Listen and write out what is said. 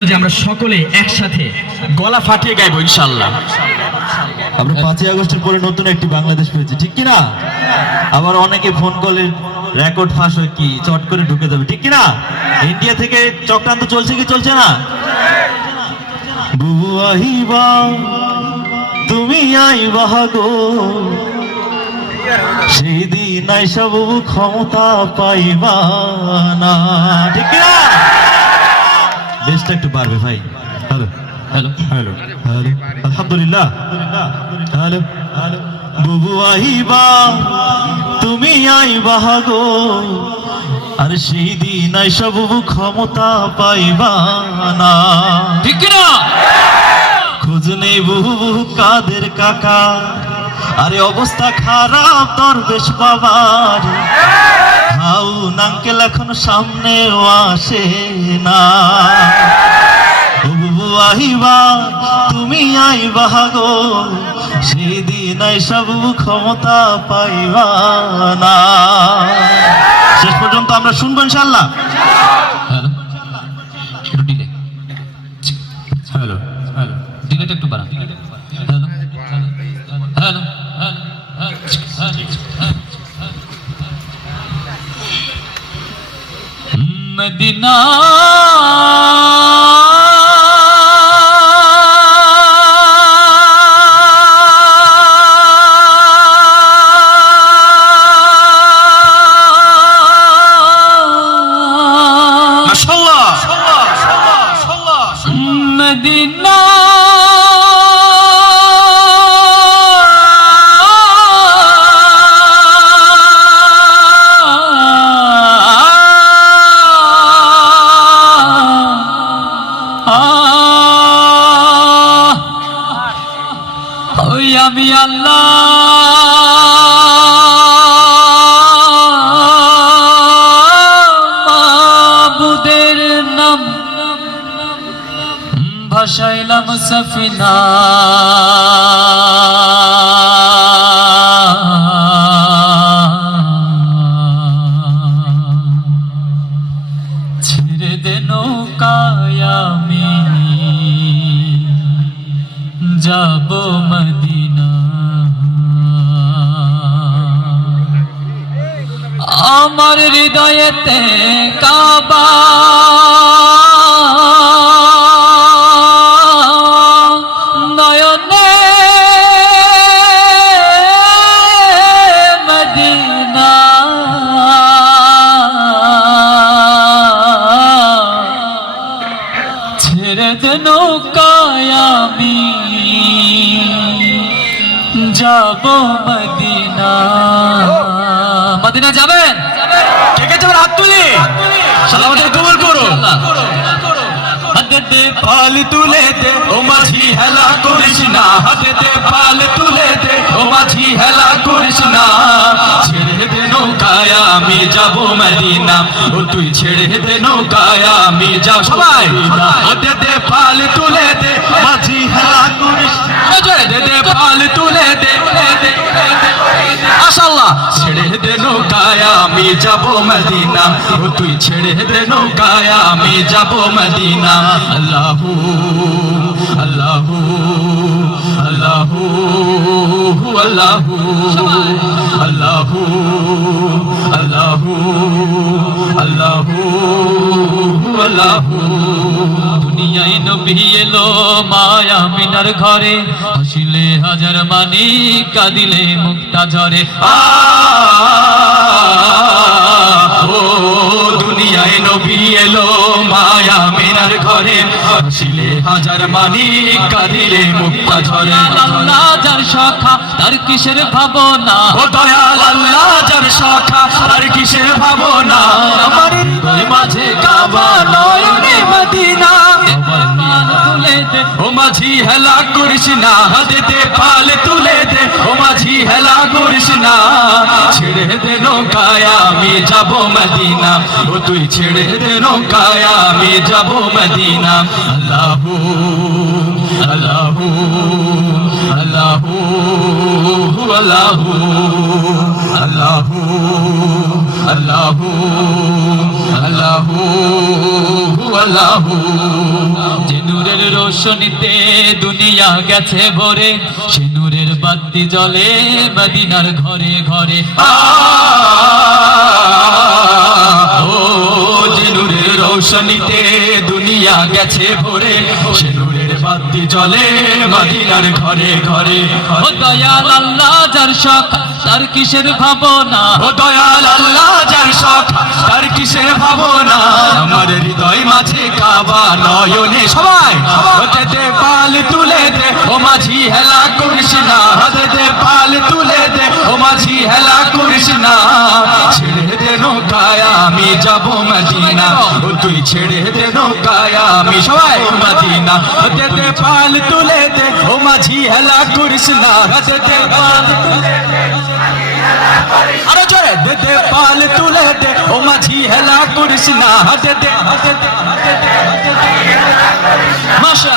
যে আমরা সকলে একসাথে গলা ফাটিয়ে ইনশাল্লাহ আমরা পাঁচই আগস্টের পরে নতুন একটি বাংলাদেশ পেয়েছি, ঠিক কিনা? আবার অনেকে ফোন কলে রেকর্ড ফাঁস হয় কি, চট করে ঢুকে যাবে, ঠিক কিনা? ইন্ডিয়া থেকে চক্রান্ত চলছে কি, চলছে না? বুবু আহিবা, তুমি আইবা গো সেই দিন আইসা বুবু ক্ষমতা পাইবা না, ঠিক কিনা? বেশটা একটু পারবে ভাই। হ্যালো। হ্যালো। হ্যালো। হ্যালো। আলহামদুলিল্লাহ। Hello hello. বুবু আহিবা তুমি আইবা গো। আর সেই দিন আইসা বুবু ক্ষমতা পাইবা না। ঠিক কিনা? খোঁজ নেই বুবু কাদের কাকা। আরে অবস্থা খারাপ দরবেশ বাবার। হাউন আঙ্কেল এখন সামনেও আসে না। আহিবা তুমি আইবা গো সেই দিন আইসা ক্ষমতা পাইবা না। শেষ পর্যন্ত আমরা শুনব ইনশাল্লাহ মদিনা। দিন ওই আমি আল্লাহ। মাবুদের নাম ভাসাইলাম সফিনা। যাব মদিনা। আমার হৃদয়তে কাবা যাব মদিনা। মদিনা যাবেন? কে কে যাবেন? হাত তুলি। সালামাতে কবুল করো। হাতে পাল তুলে দে ও মাঝি হেলা করিস না। হাতে পাল তুলে দে ও মাঝি হেলা করিস না। ছেড়ে দে নৌকায় আমি যাব মদিনা। ও তুই ছেড়ে দে নৌকায় আমি যাব সবাই। হাতে পাল তুলে দে মাঝি হেলা করিস মাশাআল্লাহ। ছেড়ে দে নৌকায়, আমি যাব মদিনা। ও তুই ছেড়ে দে নৌকায়, আমি যাব মদিনা। আল্লাহু আল্লাহু আল্লাহু আল্লাহু আল্লাহু আল্লাহু আল্লাহু আল্লাহু। দুনিয়ায় নবী এলো মায়া মিনার ঘরে। হাসিলে হাজার মানি কাঁদিলে মুক্তা ঝরে। দুনিয়ায় নবী এলো মায়া মিনার ঘরে। হাসিলে হাজার মানি কাঁদিলে মুক্তা ঝরে। আল্লাহ যার শাখা তার কিসের ভাবনা? ও দয়াল আল্লাহ যার শাখা তার কিসের ভাবনা? মাঝি হেলা করিস না হাতে পাল তুলে দে। ও মাঝি হেলা করিস না, ছেড়ে দে নৌকায়, আমি যাব মদিনা। ও তুই ছেড়ে দে নৌকায়, আমি যাব মদিনা। আল্লাহু আল্লাহু আল্লাহু আল্লাহু আল্লাহু আল্লাহু আল্লাহু আল্লাহু। নূরের রোশনীতে দুনিয়া গেছে ভরে, সে নূরের বাতি জলে মদিনার ঘরে ঘরে। ও যে নূরের রোশনীতে দুনিয়া গেছে ভরে, সে বাতি জলে মদিনার ঘরে ঘরে ও দয়াল আল্লাহ যার শখ তার কিসের ভাবনা? ও দয়াল আল্লাহ যার শখ তার কিসের ভাবনা? আমার হৃদয় মাঝে কাবা নয়নে সবাই পাল দে ও মাঝি হেলা করিস না, হতে দে পাল তুলে দে। ও মাঝি হেলা করিস না, ছেড়ে দে নৌকায়, আমি যাব মদিনা। ও তুই ছেড়ে দে নৌকায়, আমি সবাই মদিনা। হতে দে পাল তুলে দে, ও মাঝি হেলা করিস না, হতে দে পাল তুলে আরে জোরে দে দে পাল তুলে দে, ও মাঝি হেলা করিস না, হাতে দে হাতে দে হাতে দে মাশা